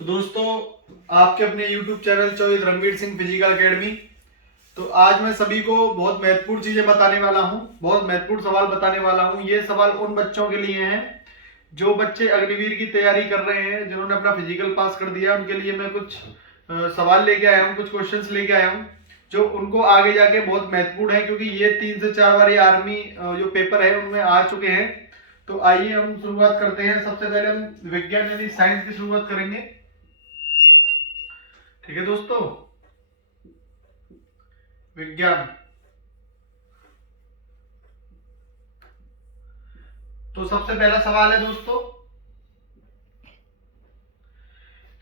तो दोस्तों, आपके अपने YouTube channel Chaudhary Ranveer Singh physical academy. तो आज मैं सभी को बहुत महत्वपूर्ण चीजें बताने वाला हूं, बहुत महत्वपूर्ण सवाल बताने वाला हूं। ये सवाल उन बच्चों के लिए हैं जो बच्चे अग्निवीर की तैयारी कर रहे हैं, जिन्होंने अपना फिजिकल पास कर दिया। उनके लिए मैं कुछ सवाल लेके आया हूँ, कुछ क्वेश्चंस लेके आया हूँ जो उनको आगे जाके बहुत महत्वपूर्ण है, क्योंकि ये 3 से 4 बार ये आर्मी जो पेपर है उनमें आ चुके हैं। तो आइए हम शुरुआत करते हैं। सबसे पहले हम विज्ञान यानी साइंस की शुरुआत करेंगे। ठीक है दोस्तों, विज्ञान। तो सबसे पहला सवाल है दोस्तों,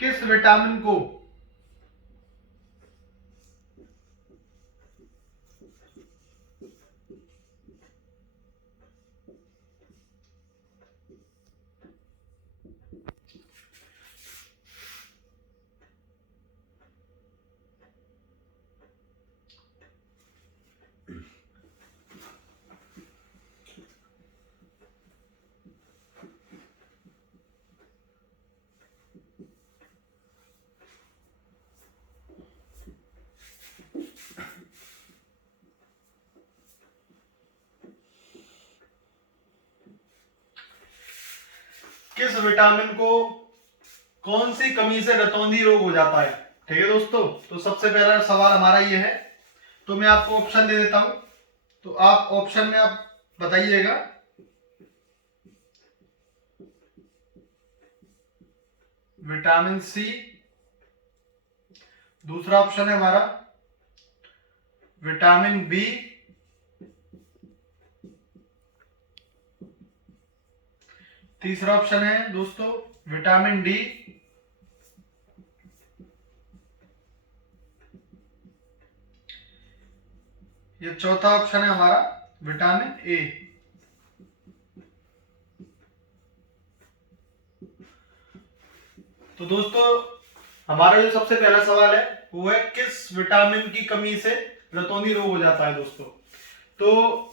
किस विटामिन को किस विटामिन को कौन सी कमी से रतौंधी रोग हो जाता है? ठीक है दोस्तों, तो सबसे पहला सवाल हमारा ये है। तो मैं आपको ऑप्शन दे देता हूं, तो आप ऑप्शन में आप बताइएगा। विटामिन सी, दूसरा ऑप्शन है हमारा विटामिन बी, तीसरा ऑप्शन है दोस्तों विटामिन डी, ये चौथा ऑप्शन है हमारा विटामिन ए। तो दोस्तों, हमारा जो सबसे पहला सवाल है वो है, किस विटामिन की कमी से रतौंधी रोग हो जाता है दोस्तों? तो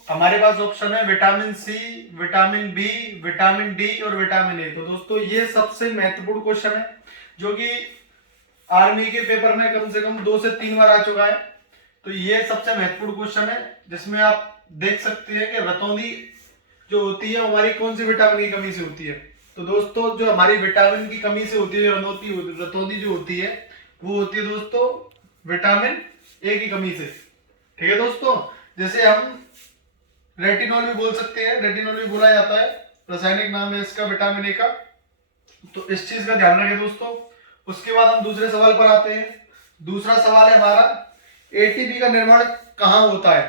हमारे पास ऑप्शन है vitamin C, vitamin B, vitamin D और विटामिन ए। तो दोस्तों, ये सबसे महत्वपूर्ण क्वेश्चन है जो कि आर्मी के पेपर में कम से कम 2 से 3 बार आ चुका है। तो ये सबसे महत्वपूर्ण क्वेश्चन है जिसमें आप देख सकते हैं कि रतौंधी जो होती है हमारी कौन सी विटामिन की कमी से होती है। तो दोस्तों, जो हमारी विटामिन की कमी से होती है, रतौंधी जो होती है वो होती है दोस्तों विटामिन ए की कमी से। ठीक है दोस्तों, जैसे हम रेटिनॉल भी बोल सकते हैं, रेटिनॉल भी बोला जाता है, रासायनिक नाम है इसका विटामिन ए का। तो इस चीज का ध्यान रखें दोस्तों। उसके बाद हम दूसरे सवाल पर आते हैं। दूसरा सवाल है हमारा, एटीपी का निर्माण कहाँ होता है,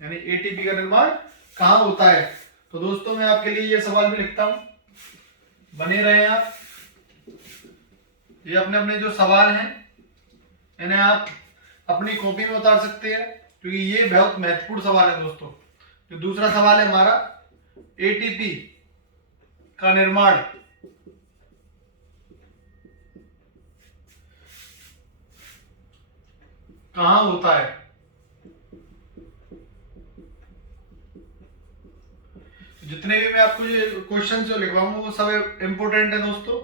यानी एटीपी का निर्माण कहाँ होता है। तो दोस्तों, मैं आपके लिए ये सवाल भी लिखता हूं, बने रहे आप। ये अपने अपने जो सवाल हैं इन्हें आप अपनी कॉपी में उतार सकते हैं, क्योंकि ये बहुत महत्वपूर्ण सवाल है दोस्तों। जो दूसरा सवाल है हमारा, एटीपी का निर्माण कहाँ होता है? जितने भी मैं आपको ये क्वेश्चन जो लिखवाऊंगा वो सब इंपोर्टेंट है दोस्तों।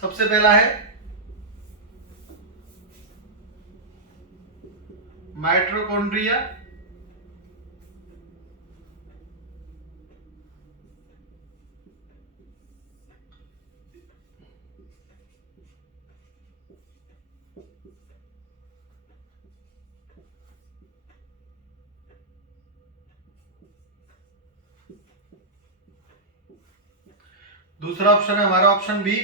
सबसे पहला है माइटोकॉन्ड्रिया, दूसरा ऑप्शन है हमारा ऑप्शन बी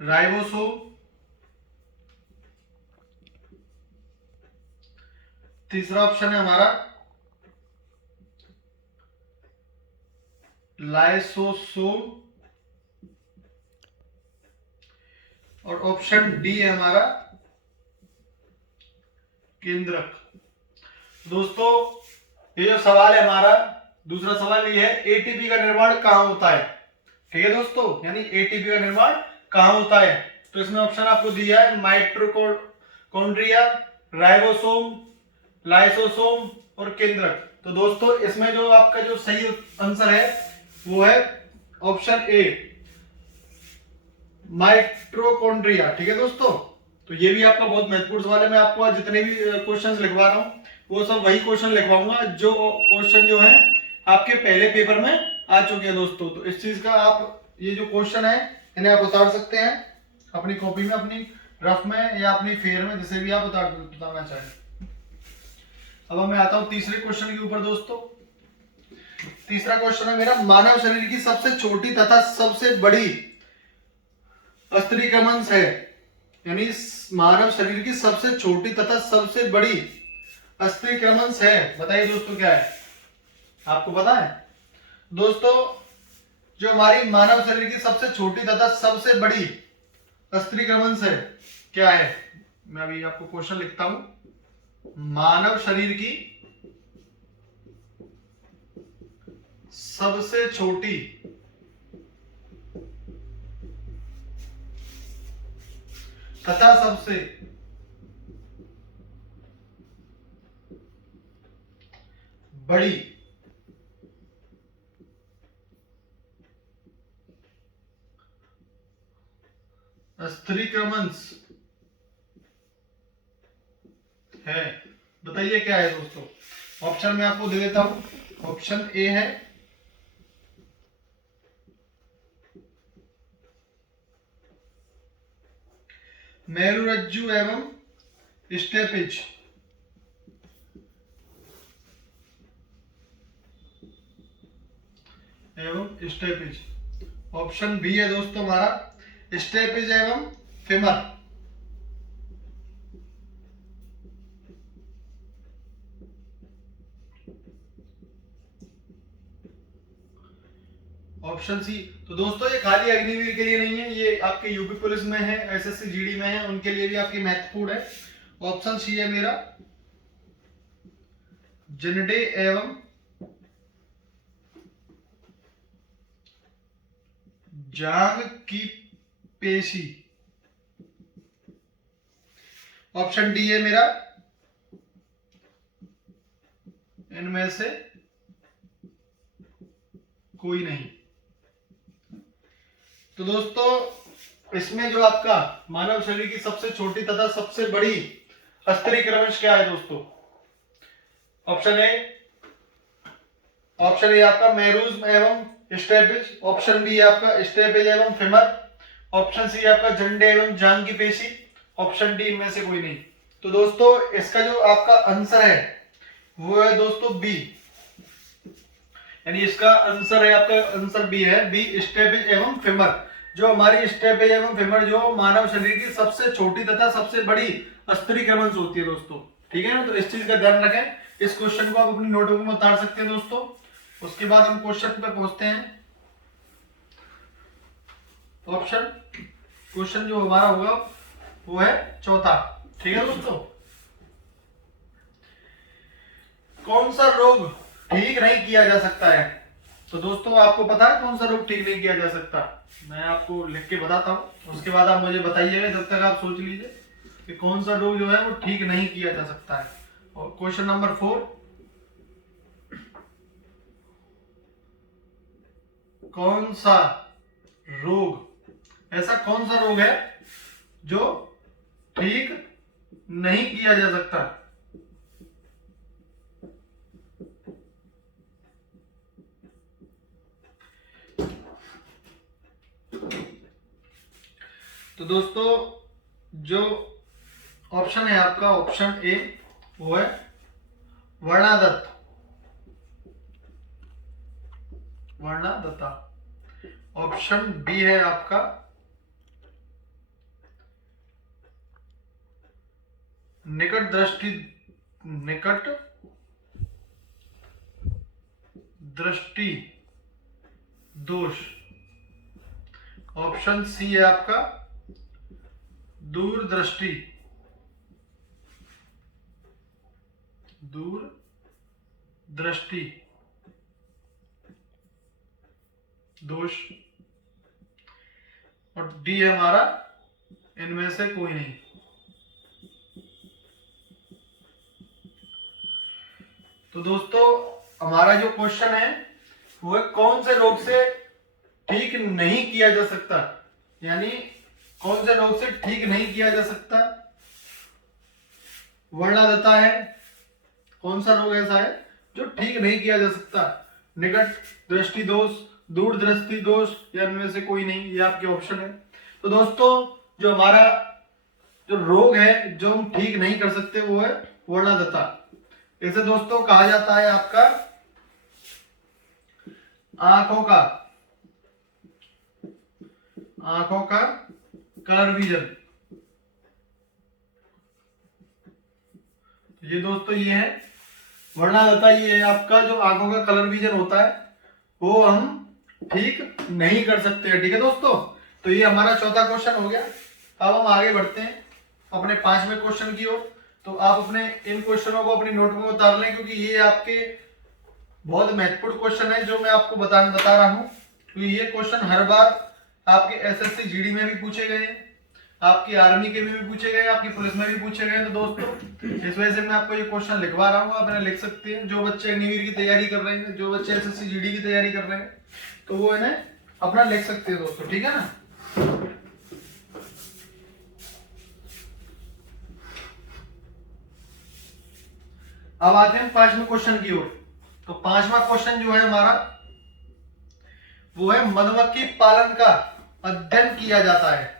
राइबोसोम, तीसरा ऑप्शन है हमारा लाइसोसोम और ऑप्शन डी है हमारा केंद्रक। दोस्तों, ये जो सवाल है हमारा, दूसरा सवाल ये है, एटीपी का निर्माण कहाँ होता है। ठीक है दोस्तों, यानी एटीपी का निर्माण कहाँ होता है। तो इसमें ऑप्शन आपको दिया है माइटोकॉन्ड्रिया, राइबोसोम, लाइसोसोम और केंद्रक। तो दोस्तों, इसमें जो आपका जो सही आंसर है वो है ऑप्शन ए, माइटोकॉन्ड्रिया। ठीक है दोस्तों, तो ये भी आपका बहुत महत्वपूर्ण सवाल है। मैं आपको आज जितने भी क्वेश्चंस लिखवा रहा हूँ वो सब वही क्वेश्चन लिखवाऊंगा जो क्वेश्चन जो है आपके पहले पेपर में आ चुके हैं दोस्तों। तो इस चीज का आप ये जो क्वेश्चन है इन्हें आप उतार सकते हैं अपनी कॉपी में, अपनी रफ में या अपनी फेयर में, जिसे भी आप उतारना चाहें। अब मैं आता हूं तीसरे क्वेश्चन के ऊपर दोस्तों। तीसरा क्वेश्चन है मेरा, मानव शरीर की सबसे छोटी तथा सबसे बड़ी अस्थिक्रमंश है, यानी मानव शरीर की सबसे छोटी तथा सबसे बड़ी अस्थिक्रमंश है, बताइए दोस्तों क्या है? आपको पता है दोस्तों? जो हमारी मानव शरीर की सबसे छोटी तथा सबसे बड़ी अस्थिक्रमंश है क्या है? मैं अभी आपको क्वेश्चन लिखता हूं। मानव शरीर की सबसे छोटी तथा सबसे बड़ी अस्थिक्रमंश है, बताइए क्या है दोस्तों? ऑप्शन मैं आपको दे देता हूं। ऑप्शन ए है मेरुरज्जु एवं स्टेपिज, ऑप्शन बी है दोस्तों हमारा स्टेपिज एवं फेमर। Option C. तो दोस्तों ये खाली अग्निवीर के लिए नहीं है, ये आपके यूपी पुलिस में है, एसएससी जीडी में है, उनके लिए भी आपकी महत्वपूर्ण है। ऑप्शन सी है मेरा जनडे एवं जांग की पेशी। ऑप्शन डी है मेरा इनमें से कोई नहीं। तो दोस्तों इसमें जो आपका मानव शरीर की सबसे छोटी तथा सबसे बड़ी अस्थिक्रमंश क्या है दोस्तों? ऑप्शन ए आपका मेरूज एवं स्टेपिज, ऑप्शन बी आपका स्टेपिज एवं फेमर, ऑप्शन सी आपका झंडे एवं जांग की पेशी, ऑप्शन डी इनमें से कोई नहीं। तो दोस्तों इसका जो आपका आंसर है वो है दोस्तों बी, यानी इसका आंसर है आपका आंसर बी है, बी स्टेपिज एवं फेमर। जो हमारी स्टेपिज एवं फेमर जो मानव शरीर की सबसे छोटी तथा सबसे बड़ी अस्थिक्रमंश होती है दोस्तों। ठीक है ना, तो इस चीज का ध्यान रखें। इस क्वेश्चन को आप अपनी नोटबुक में उतार सकते हैं दोस्तों। उसके बाद हम क्वेश्चन पे पहुंचते हैं। ऑप्शन क्वेश्चन जो हमारा होगा वो है चौथा। ठीक है दोस्तों, कौन सा रोग ठीक नहीं किया जा सकता है? तो दोस्तों आपको पता है कौन सा रोग ठीक नहीं किया जा सकता? मैं आपको लिख के बताता हूं, उसके बाद आप मुझे बताइएगा। जब तक आप सोच लीजिए कि कौन सा रोग जो है वो ठीक नहीं किया जा सकता है। और क्वेश्चन नंबर 4, कौन सा रोग, ऐसा कौन सा रोग है जो ठीक नहीं किया जा सकता? तो दोस्तों जो ऑप्शन है आपका ऑप्शन ए वो है वर्णादत्त, वर्णादत्ता। ऑप्शन बी है आपका निकट दृष्टि, निकट दृष्टि दोष। ऑप्शन सी है आपका दूरदृष्टि, दूरदृष्टि दोष। और डी है हमारा इनमें से कोई नहीं। तो दोस्तों हमारा जो क्वेश्चन है वो कौन से रोग से ठीक नहीं किया जा सकता, यानी कौन से रोग से ठीक नहीं किया जा सकता? वर्णांधता है। कौन सा रोग ऐसा है जो ठीक नहीं किया जा सकता? निकट दृष्टि दोष, दूर दृष्टि दोष, या इनमें से कोई नहीं, ये आपके ऑप्शन है। तो दोस्तों जो हमारा जो रोग है जो हम ठीक नहीं कर सकते वो है वर्णांधता। इसे दोस्तों कहा जाता है आपका आंखों का कलर विजन। ये दोस्तों ये है वर्णांधता, ये है आपका जो आंखों का कलर विजन होता है वो हम ठीक नहीं कर सकते हैं। ठीक है दोस्तों, तो ये हमारा चौथा क्वेश्चन हो गया। अब हम आगे बढ़ते हैं अपने 5वें क्वेश्चन की ओर। तो आप अपने इन क्वेश्चनों को अपनी नोट में उतार लें, क्योंकि ये आपके बहुत महत्वपूर्ण क्वेश्चन है जो मैं आपको बता रहा हूँ। क्योंकि ये क्वेश्चन हर बार आपके एसएससी जीडी में भी पूछे गए हैं, आपकी आर्मी के में भी पूछे गए, आपकी पुलिस में भी पूछे गए। तो दोस्तों इस वजह से मैं आपको ये क्वेश्चन लिखवा रहा हूँ, आप इन्हें लिख सकते हैं। जो बच्चे अग्निवीर की तैयारी कर रहे हैं, जो बच्चे एसएससी जीडी की तैयारी कर रहे हैं, तो वो इन्हें अपना लिख सकते हैं दोस्तों। ठीक है ना। अब आते हैं 5वें क्वेश्चन की ओर। तो 5वां क्वेश्चन जो है हमारा वो है मधुमक्खी पालन का अध्ययन किया जाता है।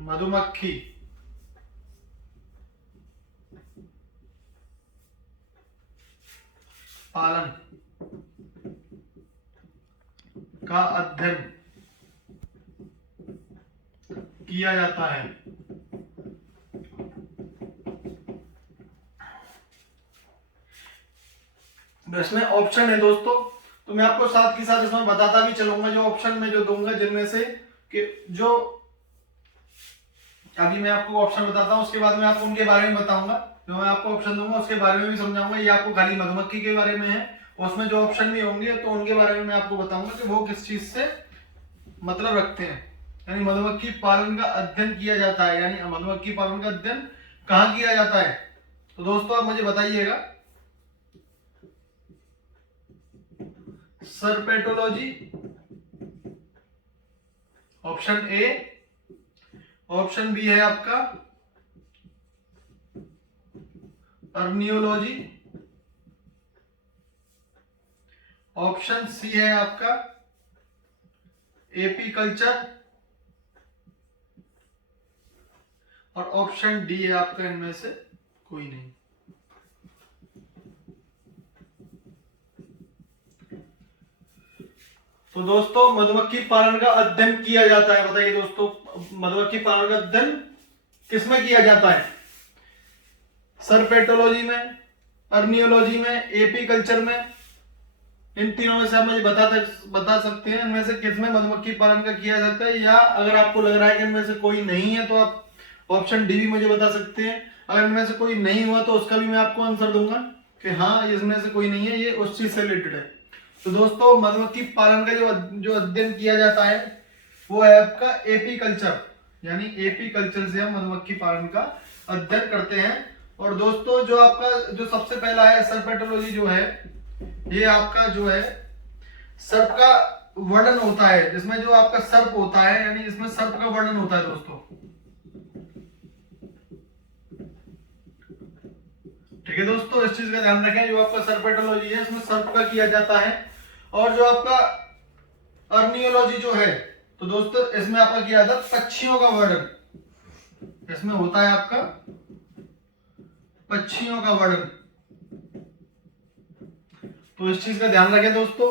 मधुमक्खी पालन का अध्ययन किया जाता है। इसमें ऑप्शन है दोस्तों, तो मैं आपको साथ के साथ इसमें बताता भी चलूंगा जो ऑप्शन में जो दूंगा, जिनमें से कि जो अभी मैं आपको ऑप्शन बताता हूं उसके बाद मैं आपको उनके बारे में बताऊंगा। जो मैं आपको ऑप्शन दूंगा उसके बारे में भी समझाऊंगा। ये आपको खाली मधुमक्खी के बारे में है, उसमें जो ऑप्शन भी होंगे तो उनके बारे में मैं आपको बताऊंगा कि वो किस चीज से मतलब रखते हैं। यानी मधुमक्खी पालन का अध्ययन किया जाता है, यानी मधुमक्खी पालन का अध्ययन कहाँ किया जाता है? तो दोस्तों आप मुझे बताइएगा। सर्पेटोलॉजी ऑप्शन ए, ऑप्शन बी है आपका अर्नियोलॉजी, ऑप्शन सी है आपका एपीकल्चर, और ऑप्शन डी है आपका इनमें से कोई नहीं। तो दोस्तों मधुमक्खी पालन का अध्ययन किया जाता है। बताइए दोस्तों मधुमक्खी पालन का अध्ययन किसमें किया जाता है? सर्पेटोलॉजी में, अर्नियोलॉजी में, एपीकल्चर में। इन तीनों में से आप मुझे बता सकते हैं इनमें से किसमें मधुमक्खी पालन का किया जाता है, या अगर आपको लग रहा है कि इनमें से कोई नहीं है तो आप ऑप्शन डी भी मुझे बता सकते हैं। अगर इनमें से कोई नहीं हुआ तो उसका भी मैं आपको आंसर दूंगा कि हाँ इसमें से कोई नहीं है, ये उस चीज से रिलेटेड है। तो दोस्तों मधुमक्खी पालन का जो अध्ययन किया जाता है वो है आपका एपीकल्चर, यानी एपीकल्चर से हम मधुमक्खी पालन का अध्ययन करते हैं। और दोस्तों जो आपका जो सबसे पहला है सर्पेटोलॉजी जो है, ये आपका जो है सर्प का वर्णन होता है, जिसमें जो आपका सर्प होता है यानी इसमें सर्प का वर्णन होता है दोस्तों। ठीक है दोस्तों, इस चीज का ध्यान रखें। जो आपका सर्पेटोलॉजी है इसमें सर्प का किया जाता है। और जो आपका अर्नियोलॉजी जो है तो दोस्तों इसमें आपका किया जाता है पक्षियों का वर्णन। इसमें होता है आपका पक्षियों का वर्णन। तो इस चीज का ध्यान रखें दोस्तों।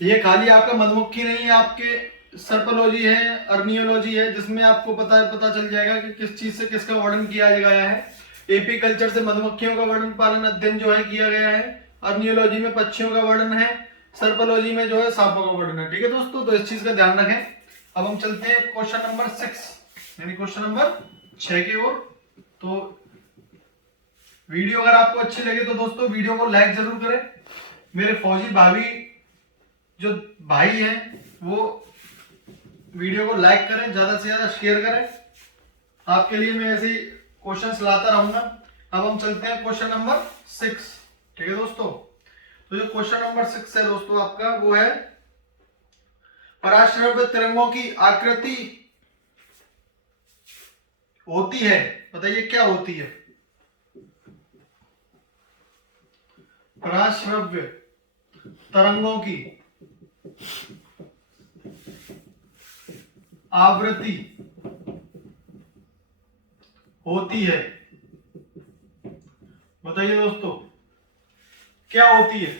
ये खाली आपका मधुमक्खी नहीं है, आपके सर्पोलॉजी है, अर्नियोलॉजी है, जिसमें आपको पता चल जाएगा कि किस चीज से किसका वर्णन किया गया है। एपीकल्चर से मधुमक्खियों का वर्णन पालन अध्ययन जो है किया गया है, अर्नियोलॉजी में पक्षियों का वर्णन है, सर्पोलॉजी में जो है सांपों का वर्णन है। ठीक है दोस्तों, तो इस चीज का ध्यान रखें। अब हम चलते हैं क्वेश्चन नंबर 6 यानी क्वेश्चन नंबर 6 की ओर। तो वीडियो अगर आपको अच्छी लगे तो दोस्तों वीडियो को लाइक जरूर करें। मेरे फौजी भाभी जो भाई हैं वो वीडियो को लाइक करें, ज्यादा से ज्यादा शेयर करें। आपके लिए मैं ऐसे ही क्वेश्चंस लाता रहूंगा। अब हम चलते हैं क्वेश्चन नंबर 6। ठीक है दोस्तों, तो जो क्वेश्चन नंबर 6 है दोस्तों आपका वो है पराश्रव्य तरंगों की आकृति होती है, बताइए क्या होती है? पराश्रव्य तरंगों की आवृत्ति होती है, बताइए दोस्तों क्या होती है?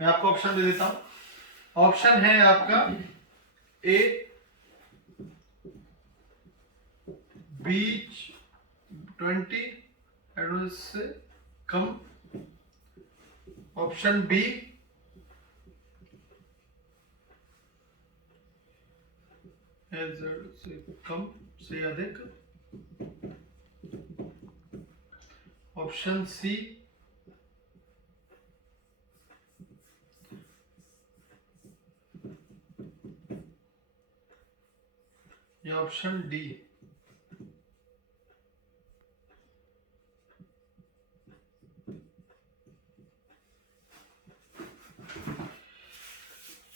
मैं आपको ऑप्शन दे देता हूं। ऑप्शन है आपका ए, बीच 20 हर्ट्ज से कम, ऑप्शन बी से कम से अधिक, ऑप्शन सी या ऑप्शन डी।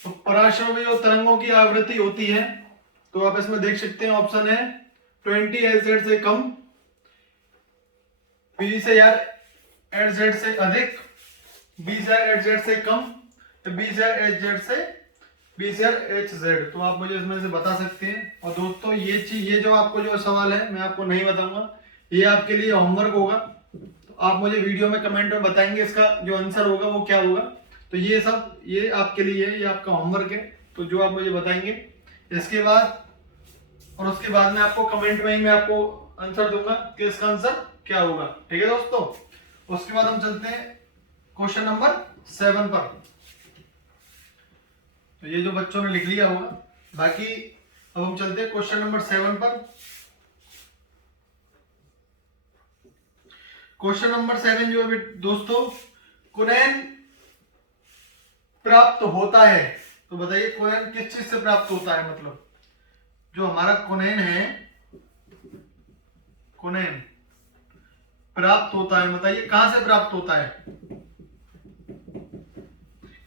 तो पराश्रव्य जो तरंगों की आवृत्ति होती है, तो आप इसमें देख सकते हैं ऑप्शन है 20 Hz से कम, बी से यार Hz से अधिक, 20 Hz से कम, 20 Hz से 20 Hz। तो आप मुझे इसमें से बता सकते हैं। और दोस्तों ये चीज, ये जो आपको जो सवाल है मैं आपको नहीं बताऊंगा, ये आपके लिए होमवर्क होगा। तो आप मुझे वीडियो में कमेंट में बताएंगे इसका जो आंसर होगा वो क्या होगा। तो ये सब ये आपके लिए है, ये आपका होमवर्क है। तो जो आप मुझे बताएंगे इसके बाद, और उसके बाद में आपको कमेंट में ही मैं आपको आंसर दूंगा कि इसका आंसर क्या होगा। ठीक है दोस्तों, उसके बाद हम चलते हैं क्वेश्चन नंबर 7 पर। तो ये जो बच्चों ने लिख लिया होगा, बाकी अब हम चलते हैं क्वेश्चन नंबर 7 पर। क्वेश्चन नंबर 7 जो है दोस्तों, कुनैन प्राप्त होता है। तो बताइए कुनैन किस चीज से प्राप्त होता है? मतलब जो हमारा कुनैन है, कुनैन प्राप्त होता है, बताइए कहां से प्राप्त होता है?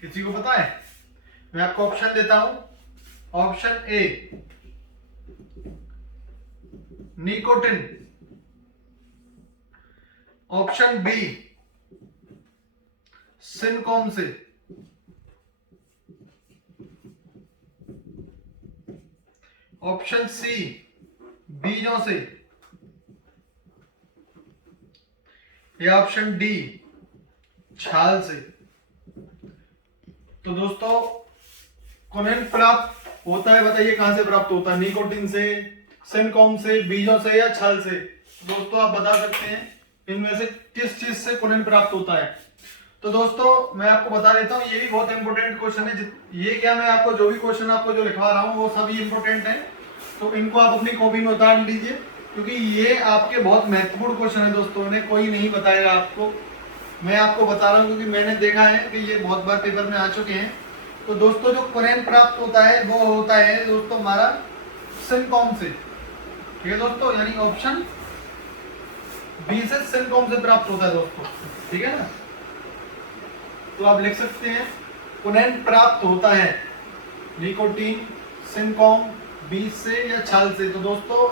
किसी को पता है? मैं आपको ऑप्शन देता हूं। Option A nicotine, option B सिनकोम से, ऑप्शन सी बीजों से, या ऑप्शन डी छाल से। तो दोस्तों कुनैन प्राप्त होता है, बताइए कहां से प्राप्त होता है? निकोटिन से, सिनकोम से, बीजों से या छाल से? दोस्तों आप बता सकते हैं इनमें से किस चीज से कुनैन प्राप्त होता है। तो दोस्तों मैं आपको बता देता हूं, ये भी बहुत इंपॉर्टेंट क्वेश्चन है। ये क्या, मैं आपको जो भी क्वेश्चन आपको जो लिखवा रहा हूं वो सभी इंपॉर्टेंट है। तो इनको आप अपनी कॉपी में उतार लीजिए, क्योंकि ये आपके बहुत महत्वपूर्ण क्वेश्चन है दोस्तों। इन्हें कोई नहीं बताएगा आपको, मैं आपको बता रहा हूँ क्योंकि मैंने देखा है कि ये बहुत बार पेपर में आ चुके हैं। तो दोस्तों जो कुनैन प्राप्त होता है वो होता है दोस्तों हमारा सिनकोम से। ठीक है दोस्तों, यानी ऑप्शन बी से सिनकोम से प्राप्त होता है दोस्तों। ठीक है ना, तो आप लिख सकते हैं कुनैन प्राप्त होता है निकोटीन, सिनकोम, बीज से या छाल से। तो दोस्तों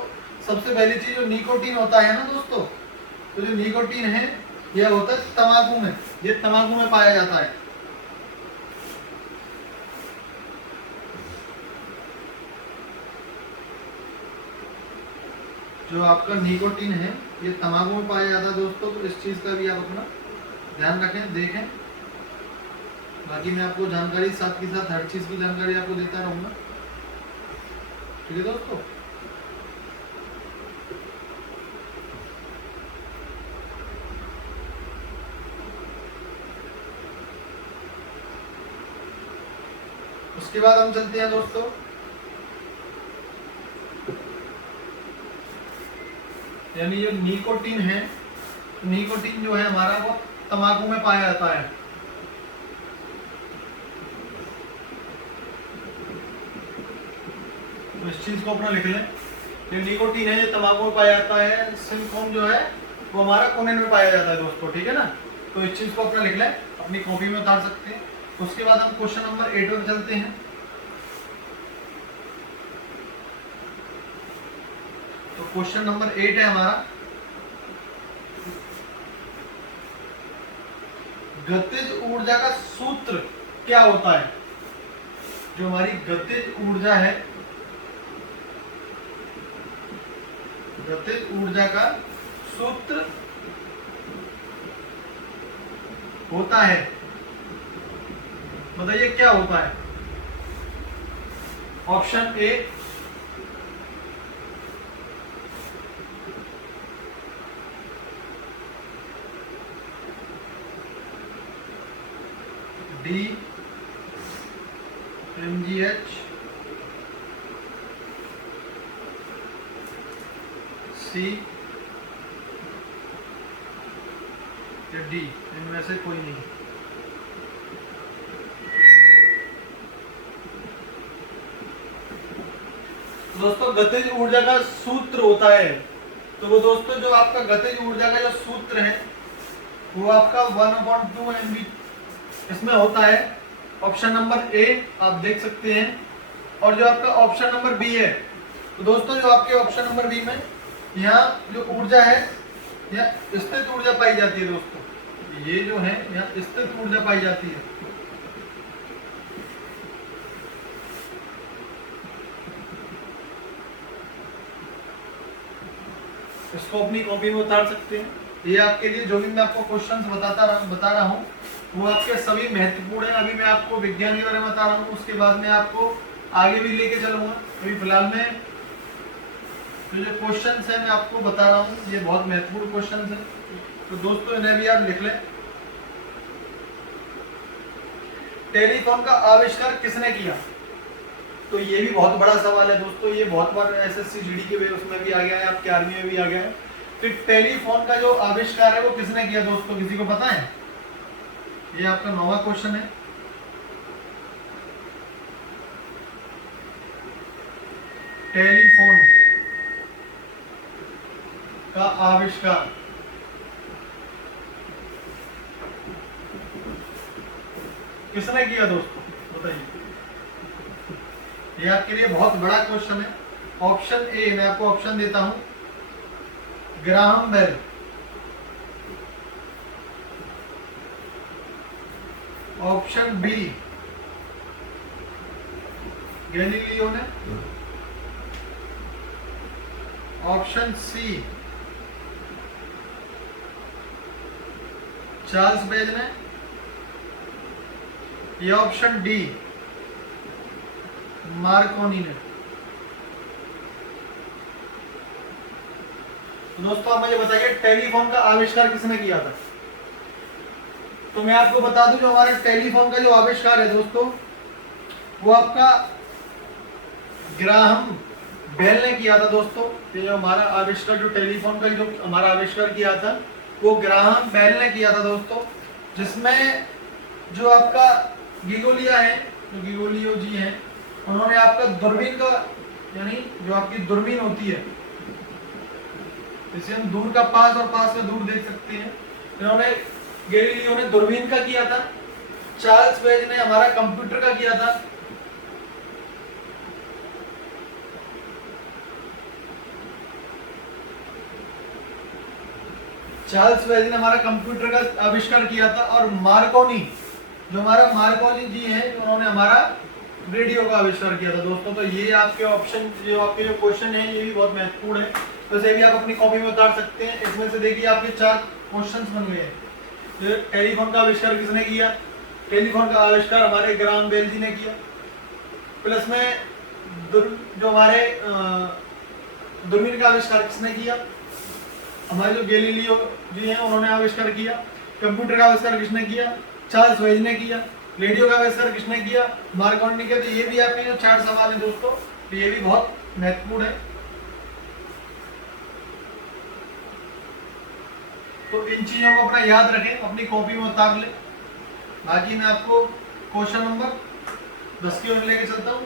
सबसे पहली चीज जो निकोटीन होता है ना दोस्तों, तो जो निकोटीन है यह होता है तंबाकू में, ये तंबाकू में पाया जाता है। जो आपका निकोटीन है ये तंबाकू में पाया जाता है दोस्तों। तो इस चीज का भी आप अपना ध्यान रखें, देखें। बाकी मैं आपको जानकारी साथ के साथ हर चीज की जानकारी आपको देता रहूंगा। ठीक है दोस्तों, उसके बाद हम चलते हैं दोस्तों यानी जो निकोटीन है, निकोटीन जो है हमारा वो तंबाकू में पाया जाता है। तो इस चीज को अपना लिख लें, जो निकोटीन है ये तंबाकू में पाया जाता है, सिनकोम जो है वो हमारा कुनैन में पाया जाता है दोस्तों। ठीक है ना, तो इस चीज को अपना लिख लें, अपनी कॉपी में उतार सकते हैं। उसके बाद हम क्वेश्चन नंबर 8 पर चलते हैं। क्वेश्चन नंबर 8 है हमारा, गतिज ऊर्जा का सूत्र क्या होता है? जो हमारी गतिज ऊर्जा है, गतिज ऊर्जा का सूत्र होता है, बताइए क्या होता है? ऑप्शन ए डी mgh, सी या डी, इनमें से कोई नहीं। दोस्तों गतिज ऊर्जा का सूत्र होता है, तो वो दोस्तों जो आपका गतिज ऊर्जा का जो सूत्र है वो आपका 1/2 mv इसमें होता है। ऑप्शन नंबर ए आप देख सकते हैं, और जो आपका ऑप्शन नंबर बी है, तो दोस्तों जो आपके ऑप्शन नंबर बी में यहाँ जो ऊर्जा है, यहाँ स्थित ऊर्जा पाई जाती है दोस्तों, ये जो है यहाँ स्थित ऊर्जा पाई जाती है। इसको अपनी कॉपी में उतार सकते हैं। ये आपके लिए जो भी मैं आपको क्वेश्चंस बता रहा हूँ वो आपके सभी महत्वपूर्ण है। अभी मैं आपको विज्ञान के बारे में बता रहा हूँ, उसके बाद में आपको आगे भी लेके चलूंगा। अभी फिलहाल में तो जो क्वेश्चंस है मैं आपको बता रहा हूँ, ये बहुत महत्वपूर्ण क्वेश्चंस है, तो दोस्तों इन्हें भी आप लिख लें। टेलीफोन का आविष्कार किसने किया? तो ये भी बहुत बड़ा सवाल है दोस्तों, ये बहुत बार एसएससी जीडी के उसमें भी आ गया है, आपके आर्मी में भी आ गया है। फिर टेलीफोन का जो आविष्कार है वो किसने किया दोस्तों, किसी को पता है? ये आपका 9वां क्वेश्चन है। टेलीफोन का आविष्कार किसने किया दोस्तों, बताइए। ये आपके लिए बहुत बड़ा क्वेश्चन है। ऑप्शन ए, मैं आपको ऑप्शन देता हूं, Graham Bell, option B Galileo ने, ऑप्शन सी चार्ल्स बेज ने, या ऑप्शन डी मार्कोनी ने। दोस्तों आप मुझे बताइए टेलीफोन का आविष्कार किसने किया था? तो मैं आपको बता दूं जो हमारा टेलीफोन का जो आविष्कार है दोस्तों वो आपका ग्राहम बेल ने किया था दोस्तों। ये जो हमारा आविष्कार, जो टेलीफोन का जो हमारा आविष्कार किया था वो ग्राहम बेल ने किया था दोस्तों, जिसमें जो आपका गिलोलिया है, जो गिलोलियो जी हैं, उन्होंने आपका दूरबीन का, यानी जो आपकी दूरबीन होती है, इसे हम दूर का पास और पास का दूर देख सकते हैं, इन्होंने गैलीलियो ने दूरबीन का किया था, चार्ल्स बेज ने हमारा कंप्यूटर का किया था, चार्ल्स बेज ने हमारा कंप्यूटर का आविष्कार किया था, और मार्कोनी, जो हमारा मार्कोनी जी हैं, उन्होंने हमारा रेडियो का आविष्कार किया था दोस्तों। तो ये आपके ऑप्शन, जो आपके जो क्वेश्चन है ये भी बहुत महत्वपूर्ण है, तो इसे भी आप अपनी कॉपी में उतार सकते हैं। इसमें से देखिए आपके 4 क्वेश्चंस बन गए हैं। टेलीफोन का आविष्कार किसने किया? टेलीफोन का आविष्कार हमारे ग्राहम बेल जी ने किया। प्लस में जो हमारे दूरबीन का आविष्कार किसने किया? हमारे जो गैलीलियो जी हैं उन्होंने आविष्कार किया। कंप्यूटर का आविष्कार किसने किया? चार्ल्स बेज ने किया। रेडियो का आविष्कार किसने किया? मार्कोनी ने किया। तो ये भी आपके जो 4 सवाल हैं दोस्तों, तो ये भी बहुत महत्वपूर्ण है। तो इन चीजों को अपना याद रखें, अपनी कॉपी में उतार लें। बाकी मैं आपको क्वेश्चन नंबर 10 की ओर लेके चलता हूं।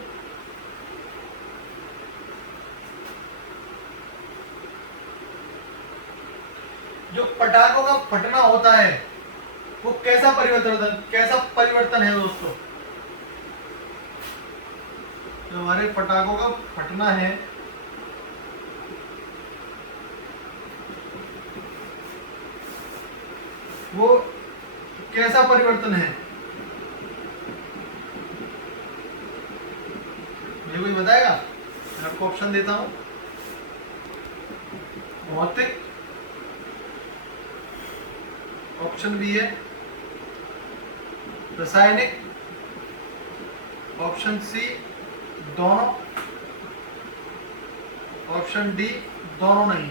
जो पटाखों का फटना होता है वो कैसा परिवर्तन है दोस्तों? जो हमारे पटाखों का फटना है वो कैसा परिवर्तन है? मुझे कोई बताएगा? मैं आपको ऑप्शन देता हूं। भौतिक, ऑप्शन बी है रासायनिक, ऑप्शन सी दोनों, ऑप्शन डी दोनों नहीं।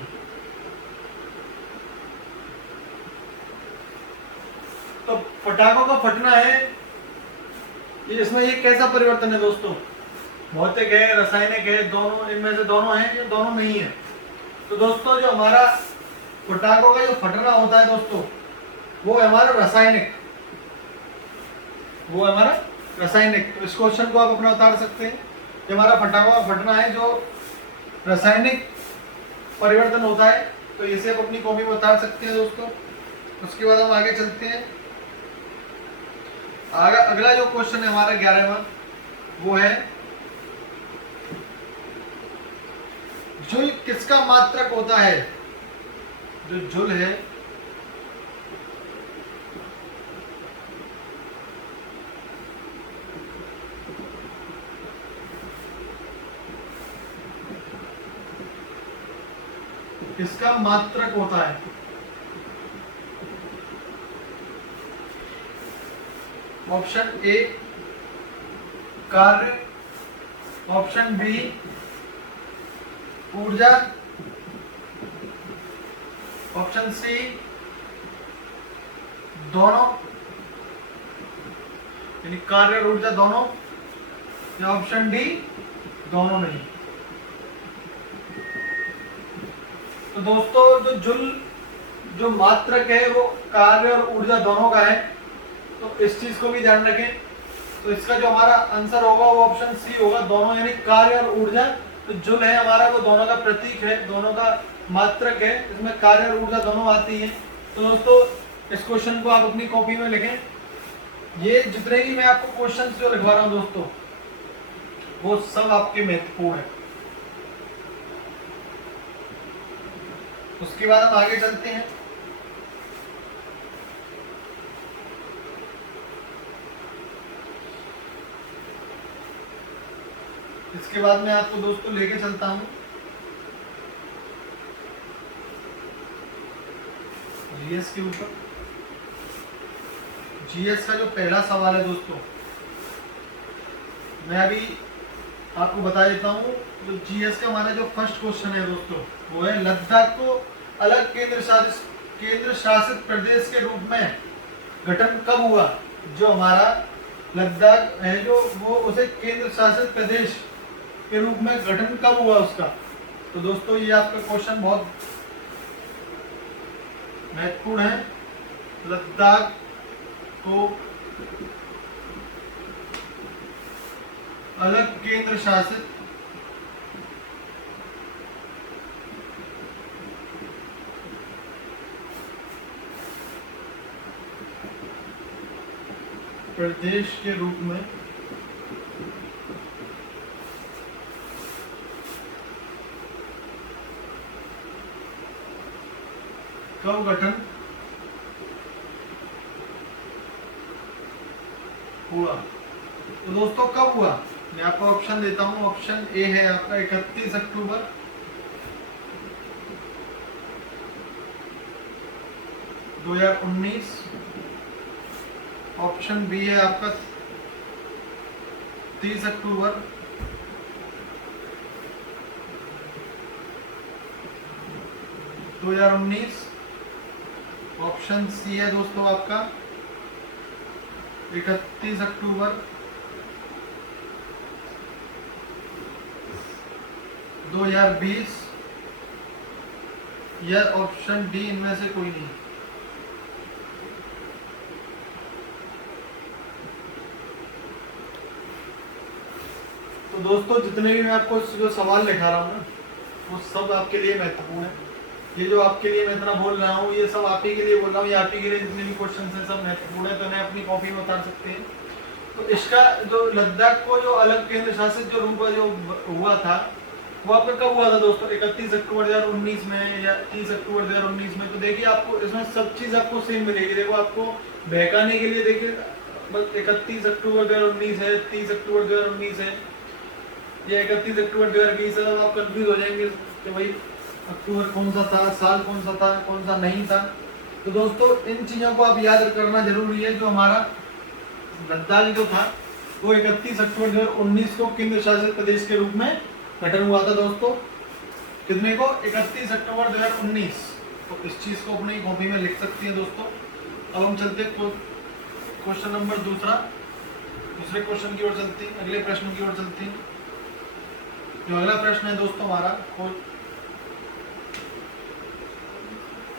तो पटाखों का फटना है, इसमें ये कैसा परिवर्तन है दोस्तों? भौतिक है, रासायनिक है, दोनों, इनमें से दोनों है या दोनों नहीं है? तो दोस्तों जो हमारा पटाखों का जो फटना होता है दोस्तों, वो है हमारा रासायनिक, वो है हमारा रासायनिक। तो इस क्वेश्चन को आप अपना उतार सकते हैं कि हमारा पटाखों का फटना है जो रासायनिक परिवर्तन होता है। तो इसे आप अपनी कॉपी में उतार सकते हैं दोस्तों। उसके बाद हम आगे चलते हैं। अगला जो क्वेश्चन है हमारा 11वां, वो है जूल किसका मात्रक होता है? जो जूल है किसका मात्रक होता है? ऑप्शन ए कार्य, ऑप्शन बी ऊर्जा, ऑप्शन सी दोनों, यानी कार्य और ऊर्जा दोनों, या ऑप्शन डी दोनों नहीं। तो दोस्तों जो जूल जो मात्रक है वो कार्य और ऊर्जा दोनों का है, तो इस चीज को भी ध्यान रखें। तो इसका जो हमारा आंसर होगा वो ऑप्शन सी होगा, दोनों, यानी कार्य और ऊर्जा। तो जूल है हमारा वो दोनों का प्रतीक है, दोनों का मात्रक है, इसमें कार्य और ऊर्जा दोनों आती है। तो दोस्तों इस क्वेश्चन को आप अपनी कॉपी में लिखें। ये जितने भी मैं आपको क्वेश्चन जो लिखवा रहा हूं दोस्तों, वो सब आपके महत्वपूर्ण है। उसके बाद हम आगे चलते हैं। इसके बाद मैं आपको दोस्तों लेके चलता हूं जीएस के ऊपर। जीएस का जो पहला सवाल है दोस्तों, मैं अभी आपको बता देता हूं। जो जीएस का हमारा जो फर्स्ट क्वेश्चन है दोस्तों, वो है लद्दाख को अलग केंद्र शासित प्रदेश के रूप में गठन कब हुआ? जो हमारा लद्दाख है जो वो उसे केंद्र शासित प्रदेश के रूप में गठन कब हुआ उसका? तो दोस्तों ये आपका क्वेश्चन बहुत महत्वपूर्ण है। लद्दाख को अलग केंद्र शासित प्रदेश के रूप में कब गठन हुआ? तो दोस्तों कब हुआ? मैं आपको ऑप्शन देता हूं। ऑप्शन ए है आपका 31 अक्टूबर 2019, ऑप्शन बी है आपका 30 अक्टूबर 2019, ऑप्शन सी है दोस्तों आपका 31 अक्टूबर 2020, या ऑप्शन डी इनमें से कोई नहीं। तो दोस्तों जितने भी मैं आपको जो सवाल लिखा रहा हूँ ना, वो सब आपके लिए महत्वपूर्ण है। ये जो आपके लिए मैं इतना बोल रहा हूँ, ये सब आप ही के लिए बोल रहा हूँ, ये आप ही के लिए जितने भी क्वेश्चन हैं सब महत्वपूर्ण है। तो इन्हें अपनी कॉपी में उतार सकते हैं। तो इसका जो लद्दाख को जो अलग केंद्र शासित जो रूप जो हुआ था, वो आपका कब हुआ था दोस्तों? 31 अक्टूबर 2019 में या 30 अक्टूबर 2019 में। तो देखिए आपको इसमें सब चीज आपको सेम मिलेगी। देखो आपको बहकाने के लिए देखिए बस 31 अक्टूबर 2019 है, 30 अक्टूबर 2019 है या 31 अक्टूबर 2020 है। तो आप कंफ्यूज हो जाएंगे कि भाई अक्टूबर कौन सा था, साल कौन सा था, कौन सा नहीं था। तो दोस्तों इन चीजों को आप याद करना जरूरी है। जो हमारा लद्दाख जो था वो 31 अक्टूबर 2019 को केंद्र शासित प्रदेश के रूप में गठन हुआ था दोस्तों। कितने को? 31 अक्टूबर 2019। तो इस चीज को अपनी कॉपी में लिख सकती हैं दोस्तों। अब हम चलते हैं क्वेश्चन नंबर दूसरे क्वेश्चन की ओर चलते हैं, अगले प्रश्न की ओर चलते हैं। जो अगला प्रश्न है दोस्तों हमारा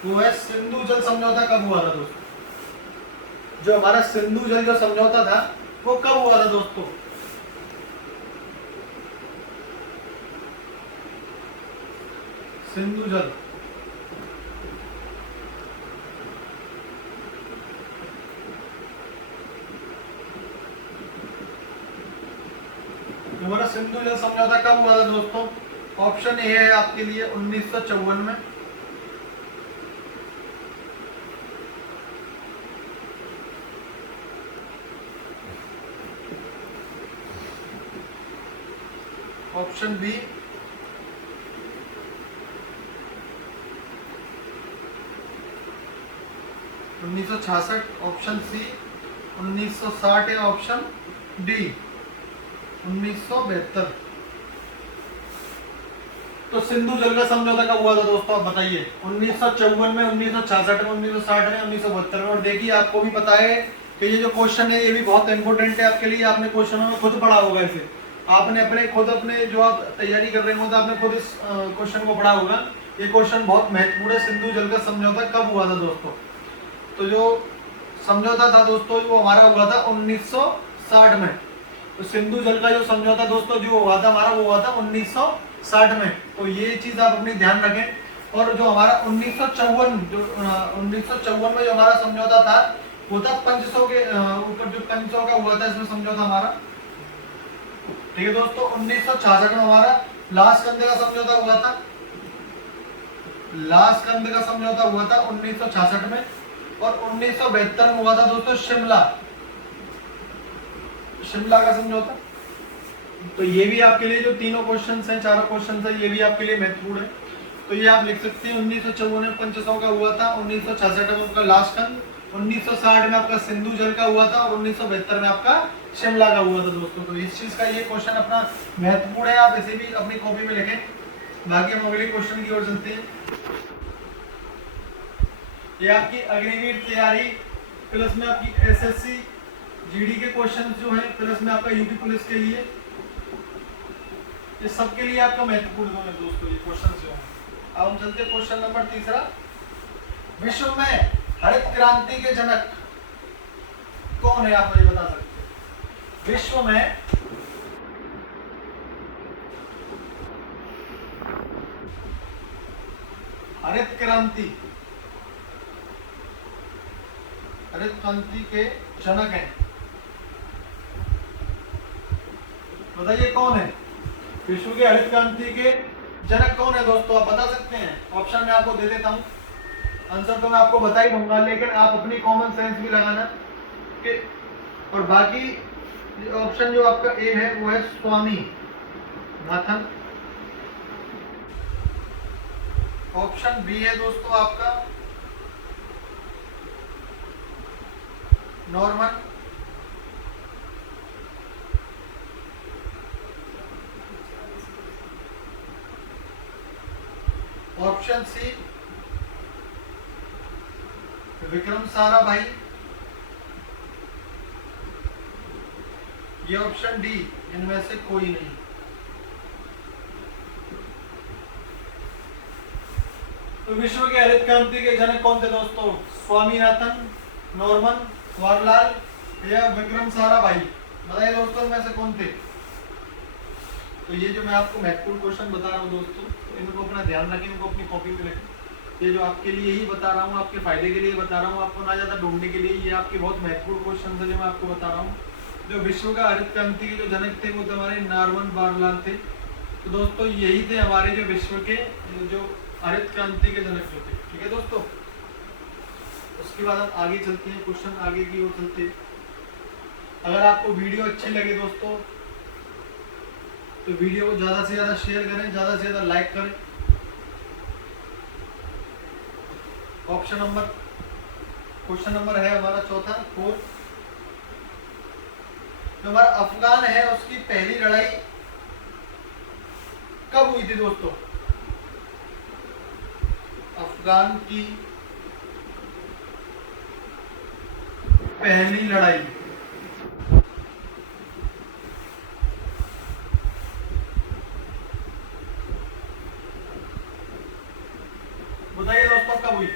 वो है सिंधु जल समझौता कब हुआ था दोस्तों? जो हमारा सिंधु जल जो समझौता था वो कब हुआ था दोस्तों? सिंधु जल हमारा सिंधु जल समझौता कब हुआ था दोस्तों? ऑप्शन ए है आपके लिए 1954 में। ऑप्शन बी 1966, ऑप्शन सी 1960 या ऑप्शन डी 1972। तो सिंधु जल का समझौता कब हुआ था दोस्तों? आप बताइए। 1954 में, 1966 में, 1960 में, 1972 में। और देखिए आपको भी पता है कि ये जो क्वेश्चन है ये भी बहुत इंपॉर्टेंट है आपके लिए। आपने क्वेश्चनों में खुद पढ़ा होगा इसे। आपने अपने जो आप तैयारी कर रहे हो तो आपने खुद इस क्वेश्चन को पढ़ा होगा। ये क्वेश्चन बहुत महत्वपूर्ण है। सिंधु जल का समझौता कब हुआ था दोस्तों? तो जो समझौता था दोस्तों वो हमारा हुआ था 1960 में। तो सिंधु जल का जो समझौता दोस्तों जो हुआ था हमारा वो हुआ था 1960 में। तो ये चीज आप अपनी ध्यान रखें। और जो हमारा 1954 में जो हमारा समझौता था वो था 500 के ऊपर, जो 500 का हुआ था इसमें समझौता हमारा। ठीक है दोस्तों। 1966 में हमारा लास्कंद का समझौता हुआ था। लास्कंद का समझौता हुआ था 1966 में। और 1972 में हुआ था दोस्तों शिमला का समझौता। तो ये भी आपके लिए जो तीनों क्वेश्चंस हैं, चारों क्वेश्चंस हैं, ये भी आपके लिए महत्वपूर्ण है। तो ये आप लिख सकते हैं। 1954 में 500 का हुआ था, 1966 में आपका लास्कंद, 1960 में आपका सिंधु जल का हुआ था और 1972 में आपका शिमला का हुआ था दोस्तों। तो इस चीज का ये क्वेश्चन अपना महत्वपूर्ण है। आप इसे भी अपनी कॉपी में लिखें। बाकी हम अगले क्वेश्चन की ओर चलते हैं। ये आपकी अग्निवीर तैयारी प्लस में आपकी एसएससी जीडी के क्वेश्चन जो है, प्लस में आपका यूपी पुलिस के लिए, ये सब के लिए आपका महत्वपूर्ण है दोस्तों ये क्वेश्चन जो है। अब हम चलते हैं क्वेश्चन नंबर तीसरा। विश्व में हरित क्रांति के जनक कौन है? आप मुझे बता सकते हैं। विश्व में हरित क्रांति के जनक हैं, बताइए कौन है? विश्व के हरित क्रांति के जनक कौन है दोस्तों? आप बता सकते हैं? ऑप्शन में आपको दे देता हूं। आंसर तो मैं आपको बता ही दूंगा, लेकिन आप अपनी कॉमन सेंस भी लगाना कि। और बाकी ऑप्शन जो आपका ए है वो है स्वामीनाथन। ऑप्शन बी है दोस्तों आपका Norman. Option C Vikram Sarabhai. ये ऑप्शन डी इनमें से कोई नहीं। तो विश्व के हरित क्रांति के जनक कौन थे दोस्तों? स्वामीनाथन, नॉर्मन वारलाल या विक्रम साराभाई? बताइए दोस्तों में से कौन थे? तो ये जो मैं आपको महत्वपूर्ण क्वेश्चन बता रहा हूँ दोस्तों, तो इनको अपना ध्यान रखें, इनको अपनी कॉपी में लिखें। ये जो आपके लिए ही बता रहा हूँ, आपके फायदे के लिए बता रहा हूँ, आपको ना ज्यादा ढूंढने के लिए। ये आपके बहुत महत्वपूर्ण क्वेश्चन है जो मैं आपको बता रहा हूँ। जो विश्व का हरित क्रांति के जो जनक थे वो हमारे नॉर्मन वारलाल थे। तो दोस्तों यही थे हमारे जो विश्व के जो हरित क्रांति के जनक जो थे। ठीक है दोस्तों, उसके बाद हम आगे चलते हैं, क्वेश्चन आगे की ओर चलते हैं। अगर आपको वीडियो अच्छी लगे दोस्तों तो वीडियो को ज़्यादा से ज़्यादा शेयर करें, ज़्यादा से ज़्यादा लाइक करें। क्वेश्चन नंबर है हमारा चौथा 4। जो हमारा अफगान है उसकी पहली लड़ाई कब हुई थी दोस्तों? अफगान की पहली लड़ाई बताइए दोस्तों कब हुई?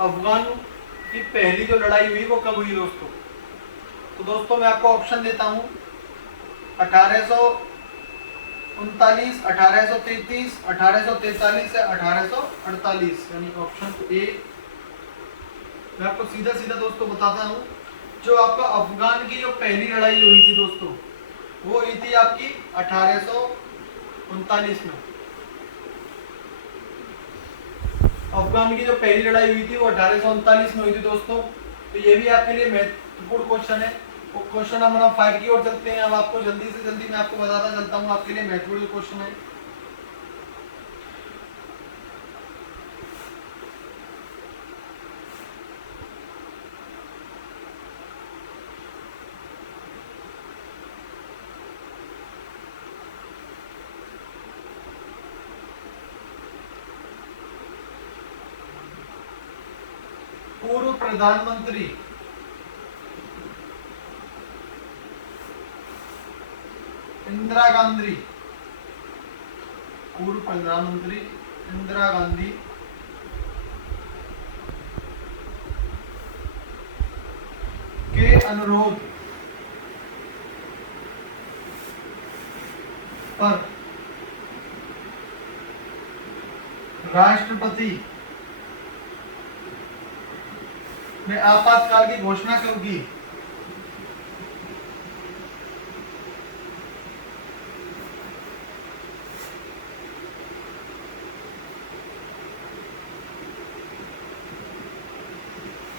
अफगान की पहली जो लड़ाई हुई वो कब हुई दोस्तों? तो दोस्तों मैं आपको ऑप्शन देता हूं, 1839, 1833, 1843 या 1848, यानी ऑप्शन ए। मैं आपको सीधा सीधा दोस्तों बताता हूं, जो आपका अफगान की जो पहली लड़ाई हुई थी दोस्तों वो हुई थी आपकी 1839 में। अफगान की जो पहली लड़ाई हुई थी वो 1839 में हुई थी दोस्तों। तो ये भी आपके लिए महत्वपूर्ण क्वेश्चन है। वो क्वेश्चन नंबर 5 की ओर चलते हैं। अब आपको जल्दी से जल्दी मैं आपको बताता चलता हूँ, आपके लिए महत्वपूर्ण क्वेश्चन है। पूर्व प्रधानमंत्री इंदिरा गांधी, पूर्व प्रधानमंत्री इंदिरा गांधी के अनुरोध पर राष्ट्रपति ने आपातकाल की घोषणा कब की?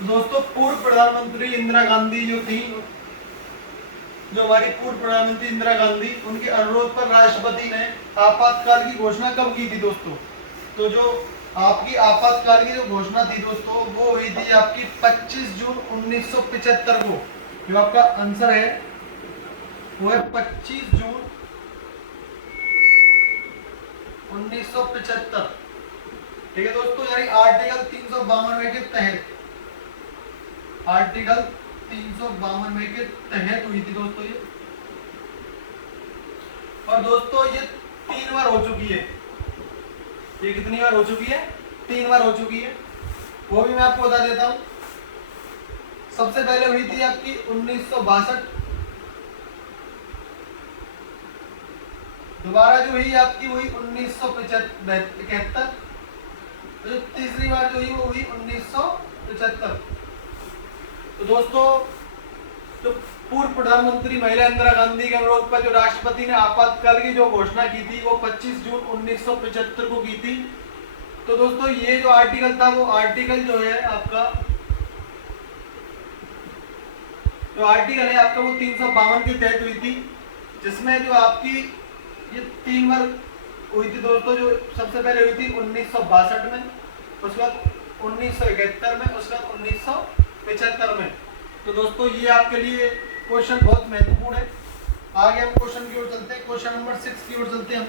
दोस्तों पूर्व प्रधानमंत्री इंदिरा गांधी जो थी, जो हमारी पूर्व प्रधानमंत्री इंदिरा गांधी, उनके अनुरोध पर राष्ट्रपति ने आपातकाल की घोषणा कब की थी दोस्तों? तो जो आपकी आपातकाल की जो घोषणा थी दोस्तों वो हुई थी आपकी 25 जून 1975 को। जो आपका आंसर है वो है 25 जून 1975। ठीक है दोस्तों, यानी आर्टिकल 352 के तहत, आर्टिकल 352 के तहत हुई थी दोस्तों ये। और दोस्तों ये 3 बार हो चुकी है। ये कितनी बार हो चुकी है? 3 बार हो चुकी है। वो भी मैं आपको बता देता हूं। सबसे पहले हुई थी आपकी 1962, दोबारा जो हुई आपकी हुई 1971, जो तीसरी बार जो हुई वो हुई 1975। तो दोस्तों जो पूर्व प्रधानमंत्री महिला इंदिरा गांधी के अनुरोध पर जो राष्ट्रपति ने आपातकाल की जो घोषणा की थी वो 25 जून 1975 को की थी। तो दोस्तों ये जो आर्टिकल था वो आर्टिकल जो है आपका, जो आर्टिकल है आपका वो 352 के तहत हुई थी, जिसमें जो आपकी ये 3 बार हुई थी दोस्तों। जो सबसे पहले हुई थी 1962 में, उसके बाद 1971 में, उसके बाद 1975 में। तो दोस्तों ये आपके लिए क्वेश्चन बहुत महत्वपूर्ण है। आगे हम क्वेश्चन की ओर चलते हैं, क्वेश्चन नंबर 6 की ओर चलते हैं हम।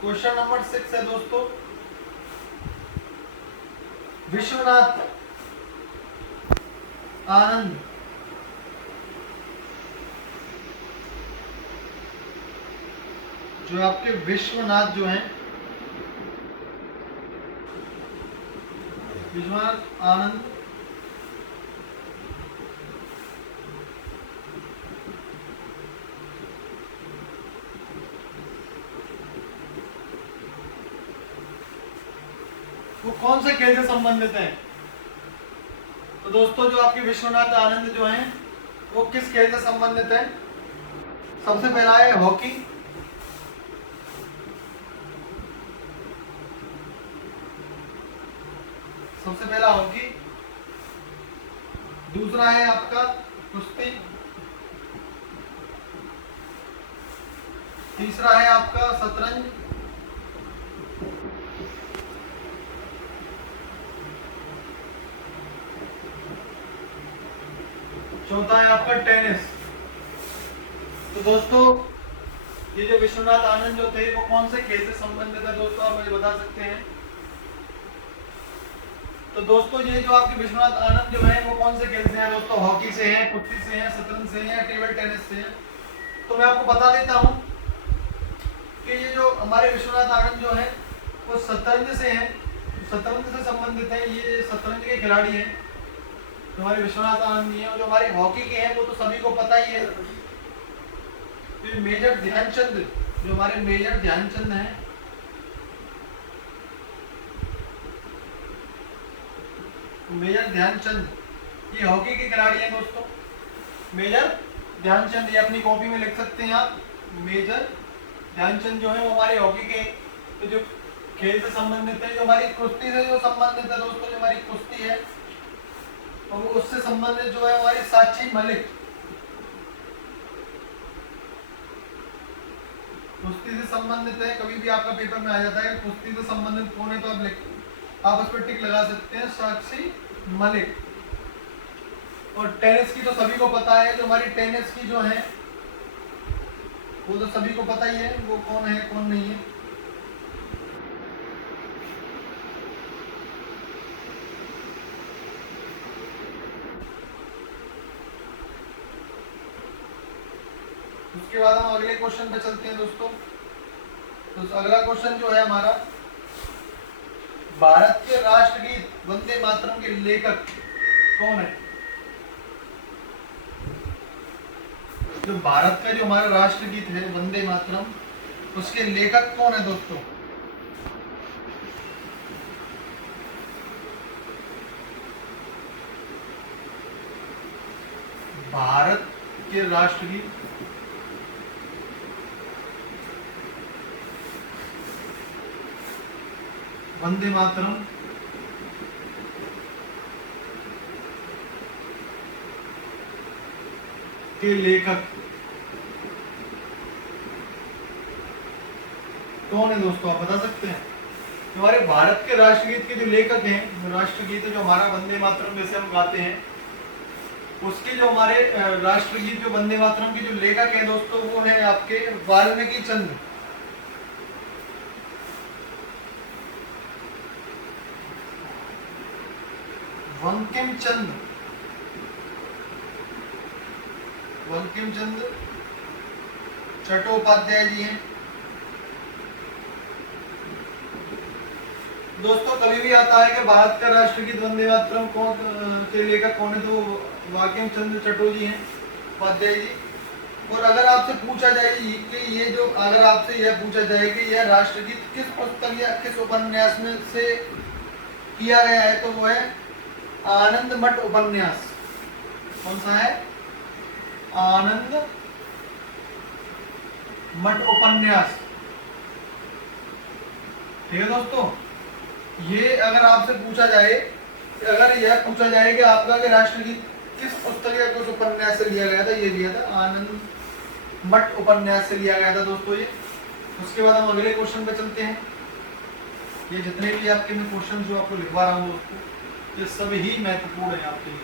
क्वेश्चन नंबर 6 है दोस्तों, विश्वनाथ आनंद जो आपके विश्वनाथ जो हैं, विश्वनाथ आनंद कौन से खेल से संबंधित हैं? तो दोस्तों जो आपके विश्वनाथ आनंद जो हैं वो किस खेल से संबंधित हैं? सबसे पहला है हॉकी, सबसे पहला हॉकी। दूसरा है आपका कुश्ती। तीसरा है आपका शतरंज। चौथा है आपका टेनिस। तो दोस्तों ये जो विश्वनाथ आनंद जो थे वो कौन से खेल से संबंधित है दोस्तों, आप मुझे बता सकते हैं? तो दोस्तों ये जो आपके विश्वनाथ आनंद जो है वो कौन से खेल से हैं दोस्तों? हॉकी से हैं, कुश्ती से हैं, शतरंज से हैं, टेबल टेनिस से हैं। तो मैं आपको बता देता हूँ कि ये जो हमारे विश्वनाथ आनंद जो है वो शतरंज से हैं, शतरंज से संबंधित है। ये शतरंज के खिलाड़ी हैं हमारे विश्वनाथ आनंद जी हैं। और जो हमारे हॉकी के हैं वो तो सभी को पता ही है, मेजर ध्यानचंद, जो हमारे मेजर ध्यानचंद हैं, मेजर ध्यानचंद ये हॉकी के खिलाड़ी हैं दोस्तों। मेजर ध्यानचंद ये अपनी कॉपी में लिख सकते हैं आप। मेजर ध्यानचंद जो है वो हमारे हॉकी के, तो जो खेल से संबंधित है। जो हमारी कुश्ती से जो संबंधित है दोस्तों, जो हमारी कुश्ती है और वो उससे संबंधित जो है हमारी साक्षी मलिक। कुश्ती से संबंधित है, कभी भी आपका पेपर में आ जाता है कुश्ती से संबंधित कौन है तो आप उस पर टिक लगा सकते हैं, साक्षी मलिक। और टेनिस की तो सभी को पता है, जो हमारी टेनिस की जो है वो तो सभी को पता ही है वो कौन है कौन नहीं है। उसके बाद हम अगले क्वेश्चन पे चलते हैं दोस्तों। तो अगला क्वेश्चन जो है हमारा, भारत के राष्ट्रगीत वंदे मातरम के लेखक कौन है? जो भारत का जो हमारा राष्ट्रगीत है वंदे मातरम, उसके लेखक कौन है दोस्तों? भारत के राष्ट्रगीत वंदे मातरम के लेखक कौन है दोस्तों, आप बता सकते हैं? हमारे भारत के राष्ट्रगीत के जो लेखक हैं, राष्ट्रगीत जो हमारा वंदे मातरम जैसे हम गाते हैं, उसके जो हमारे राष्ट्रगीत जो वंदे मातरम के जो लेखक हैं दोस्तों वो है आपके वाल्मीकि चंद्र। बंकिम चंद्र, बंकिम चंद्र चट्टोपाध्याय जी हैं दोस्तों। कभी भी आता है कि भारत का राष्ट्रगीत वंदे मातरम कौन के लेखक कौन है, तो बंकिम चंद्र चट्टो जी हैं, उपाध्याय जी। और अगर आपसे पूछा जाए कि ये जो, अगर आपसे यह पूछा जाए कि यह राष्ट्रगीत किस पुस्तक या किस उपन्यास में से किया गया है, तो वो है आनंद मठ उपन्यास। कौन सा है? आनंद मठ उपन्यास। ठीक है दोस्तों, ये अगर आपसे पूछा जाए, अगर यह पूछा जाए कि आपका के राष्ट्रगीत किस पुस्तक या किस उपन्यास से लिया गया था, ये लिया था आनंद मठ उपन्यास से लिया गया था दोस्तों ये। उसके बाद हम अगले क्वेश्चन पे चलते हैं। ये जितने भी आपके मैं क्वेश्चन जो आपको लिखवा रहा हूँ दोस्तों, ये सभी ही महत्वपूर्ण है आपके लिए।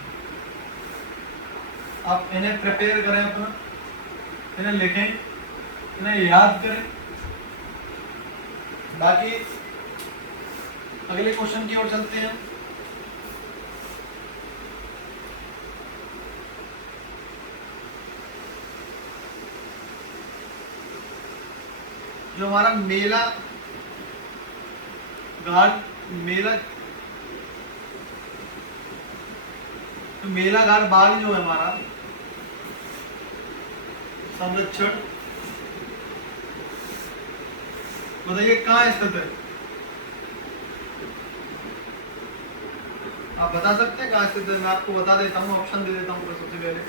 आप इन्हें प्रिपेयर करें, अपना इन्हें लिखें, इन्हें याद करें। बाकी अगले क्वेश्चन की ओर चलते हैं। जो हमारा मेला घाट, मेला घाट बाग जो है हमारा संरक्षण, बताइए कहाँ स्थित है? आप बता सकते हैं कहाँ स्थित है? मैं आपको बता देता हूँ, ऑप्शन दे देता हूँ सबसे पहले।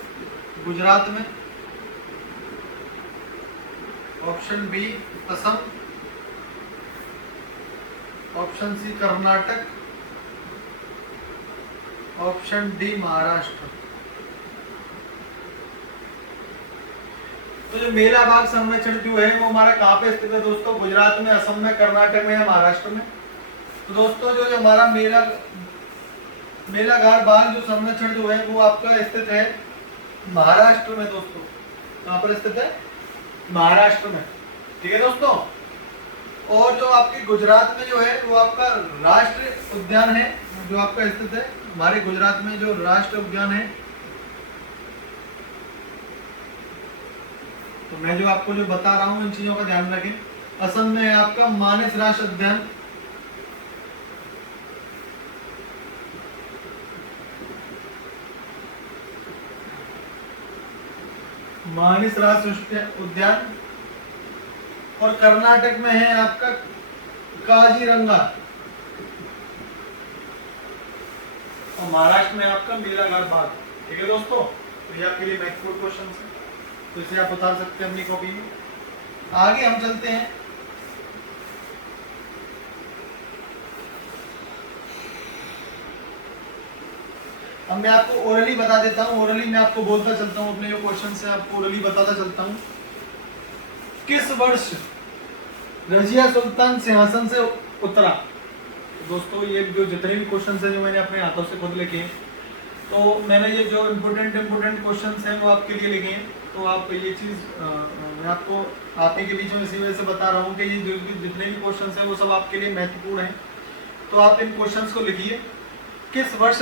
गुजरात में, option B Assam, option C Karnataka, option D Maharashtra. तो जो मेला बाग संरक्षण जो है वो हमारा कहाँ पे स्थित है दोस्तों? गुजरात में, असम में, कर्नाटक में या महाराष्ट्र में। तो दोस्तों जो हमारा मेलाघाट बाग जो संरक्षण जो है वो आपका स्थित है महाराष्ट्र में दोस्तों। कहाँ पर स्थित है? महाराष्ट्र में। ठीक है दोस्तों। और जो आपके गुजरात में जो है वो आपका राष्ट्रीय उद्यान है जो आपका स्थित है हमारे गुजरात में, जो राष्ट्रीय उद्यान है। तो मैं जो आपको जो बता रहा हूँ इन चीजों का ध्यान रखें। असम में है आपका मानस राष्ट्रीय उद्यान, मानस राष्ट्रीय उद्यान। और कर्नाटक में है आपका काजीरंगा, और महाराष्ट्र में आपका मेलाघाट बाग। ठीक है दोस्तों। तो ये आपके लिए महत्वपूर्ण क्वेश्चन है, तो इसे आप बता सकते हैं अपनी कॉपी में। आगे हम चलते हैं। अब मैं आपको ओरली बता देता हूँ, ओरली मैं आपको बोलता चलता हूँ अपने जो क्वेश्चन है आपको ओरली बताता चलता हूँ। किस वर्ष रजिया सुल्तान सिंहासन से उतरा? दोस्तों ये जो जितने भी क्वेश्चन है जो मैंने अपने हाथों से खुद लिखे हैं, तो मैंने ये जो इम्पोर्टेंट क्वेश्चन हैं वो आपके लिए लिखे हैं। तो आप ये चीज़ मैं आपको आप ही के बीच में इसी वजह से बता रहा हूँ कि ये जो जितने भी क्वेश्चन हैं वो सब आपके लिए महत्वपूर्ण हैं। तो आप इन क्वेश्चंस को लिखिए। किस वर्ष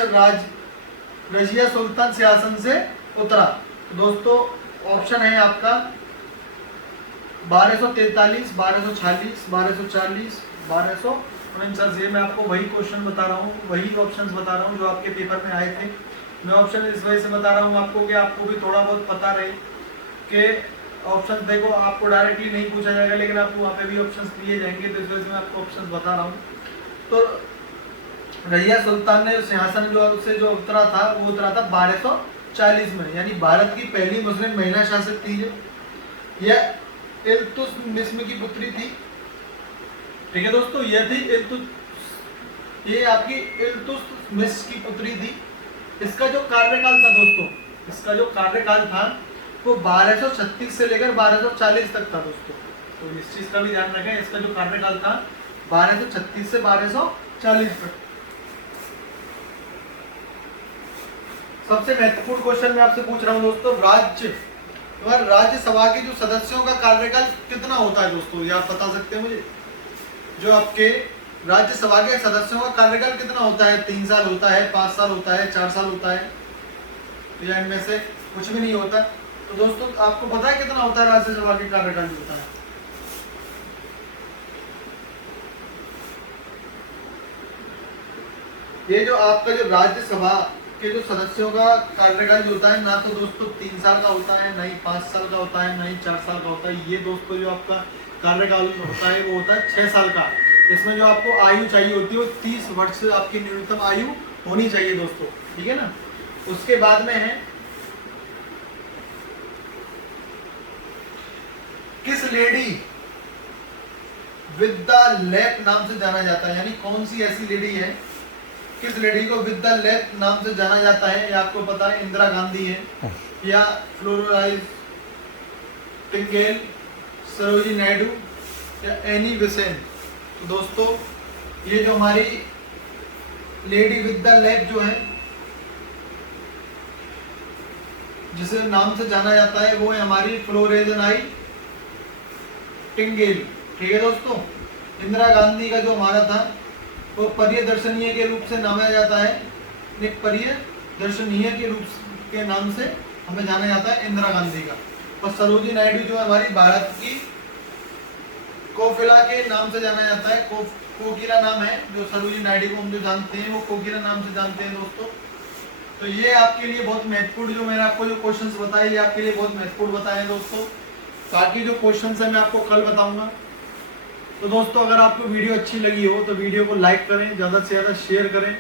रजिया सुल्तान सिंहासन से उतरा? तो दोस्तों ऑप्शन है आपका 1243, 1246, 1240, 1249। ये मैं आपको वही क्वेश्चन बता रहा हूँ, वही ऑप्शंस बता रहा हूँ जो आपके पेपर में आए थे। मैं ऑप्शन इस वजह से बता रहा हूँ आपको कि आपको भी थोड़ा बहुत पता रहे कि ऑप्शन देखो आपको डायरेक्टली नहीं पूछा जाएगा, लेकिन आपको वहाँ पे भी ऑप्शंस दिए जाएंगे, तो इस वजह से मैं आपको ऑप्शंस बता रहा हूँ। तो रजिया सुल्तान ने सिंहासन जो उतरा था वो उतरा था 1240 में, यानी भारत की पहली मुस्लिम महिला शासक थी यह इल्तुतमिश की पुत्री थी। ठीक है दोस्तों, ये थी ये आपकी इल्तुतमिश की पुत्री थी। इसका जो कार्यकाल था दोस्तों, इसका जो कार्यकाल था वो 1236 से लेकर 1240 तक था दोस्तों। तो इस चीज का भी ध्यान रखें, इसका जो कार्यकाल था 1236 से 1240 तक। सबसे महत्वपूर्ण क्वेश्चन मैं आपसे पूछ रहा हूँ दोस्तों, राज्यसभा के जो सदस्यों का कार्यकाल कितना होता है दोस्तों? ये आप बता सकते हैं मुझे? जो आपके राज्यसभा के सदस्यों का कार्यकाल कितना होता है? 3 साल होता है, 5 साल होता है, 4 साल होता है, या इनमें से कुछ भी नहीं होता? तो दोस्तों आपको पता है कितना होता है राज्यसभा के कार्यकाल होता है? ये जो आपका जो राज्यसभा के जो सदस्यों का कार्यकाल जो होता है, ना तो दोस्तों 3 साल का होता है, ना ही 5 साल का होता है, ना ही 4 साल का होता है। ये दोस्तों जो आपका कार्यकाल होता है वो होता है 6 साल का। इसमें जो आपको आयु चाहिए होती है वो 30 वर्ष से आपकी न्यूनतम आयु होनी चाहिए दोस्तों। ठीक है ना। उसके बाद में है किस लेडी विद द लैप नाम से जाना जाता है? यानी कौन सी ऐसी लेडी है, किस लेडी को विद द लैप नाम से जाना जाता है? ये आपको पता है, इंदिरा गांधी है, या फ्लोरेंस टिंगेल, सरोजिनी नायडू, या एनी बेसेंट? तो दोस्तों ये जो हमारी लेडी विद द लैप जो है, जिसे नाम से जाना जाता है, वो है हमारी फ्लोरेंस टिंगेल। ठीक है दोस्तों। इंदिरा गांधी का जो हमारा था वो परिदर्शनीय के रूप से नामा जाता है, एक परिदर्शनीय के रूप के नाम से हमें जाना जाता है इंदिरा गांधी का। और सरोजिनी नायडू जो हमारी भारत की कोकिला के नाम से जाना जाता है, कोकिला नाम है जो सरोजिनी नायडू को हम जो जानते हैं वो कोकिला नाम से जानते हैं दोस्तों। तो ये आपके लिए बहुत महत्वपूर्ण, जो मैंने आपको जो क्वेश्चंस बताए ये आपके लिए बहुत महत्वपूर्ण बताए दोस्तों। बाकी जो क्वेश्चंस है मैं आपको कल बताऊंगा। तो दोस्तों अगर आपको वीडियो अच्छी लगी हो तो वीडियो को लाइक करें, ज़्यादा से ज़्यादा शेयर करें,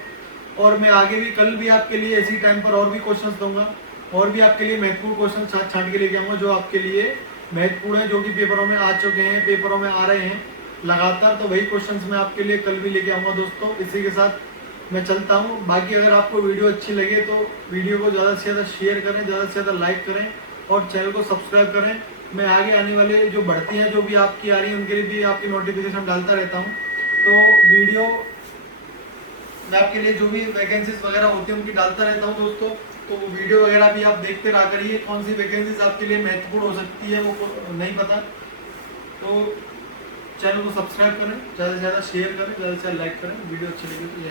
और मैं आगे भी कल भी आपके लिए इसी टाइम पर और भी क्वेश्चंस दूंगा, और भी आपके लिए महत्वपूर्ण क्वेश्चन छांट के लेके आऊंगा जो आपके लिए महत्वपूर्ण है, जो कि पेपरों में आ चुके हैं, पेपरों में आ रहे हैं लगातार। तो वही क्वेश्चंस मैं आपके लिए कल भी लेके आऊंगा दोस्तों। इसी के साथ मैं चलता हूँ। बाकी अगर आपको वीडियो अच्छी लगे तो वीडियो को ज़्यादा से ज़्यादा शेयर करें, ज़्यादा से ज़्यादा लाइक करें और चैनल को सब्सक्राइब करें। मैं आगे आने वाले जो भर्तियाँ जो भी आपकी आ रही हैं उनके लिए भी आपकी नोटिफिकेशन डालता रहता हूँ। तो वीडियो मैं आपके लिए जो भी वैकेंसीज वगैरह होती है उनकी डालता रहता हूँ दोस्तों। तो वीडियो वगैरह भी आप देखते रहा करिए, कौन सी वैकेंसीज आपके लिए महत्वपूर्ण हो सकती है वो नहीं पता। तो चैनल को सब्सक्राइब करें, ज़्यादा से ज़्यादा शेयर करें, ज़्यादा से ज़्यादा लाइक करें, वीडियो अच्छी लगे तो